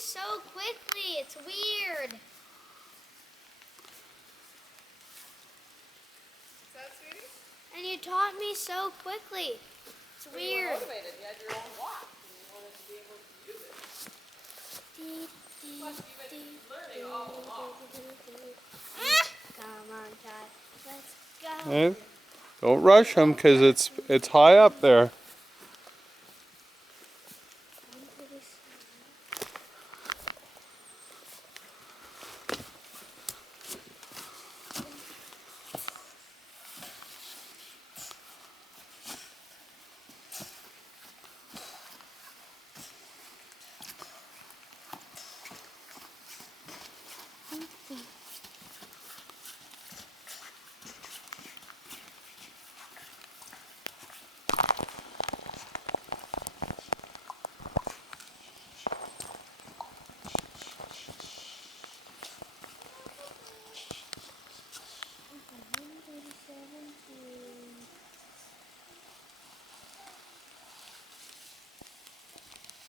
so quickly. It's weird. Is that, sweetie? And you taught me so quickly. It's Well, weird. You were motivated. You had your own watch, and you wanted to be able to use it. Plus, you've been learning all along. Come on, child. Let's go. Hey, don't rush him because it's high up there.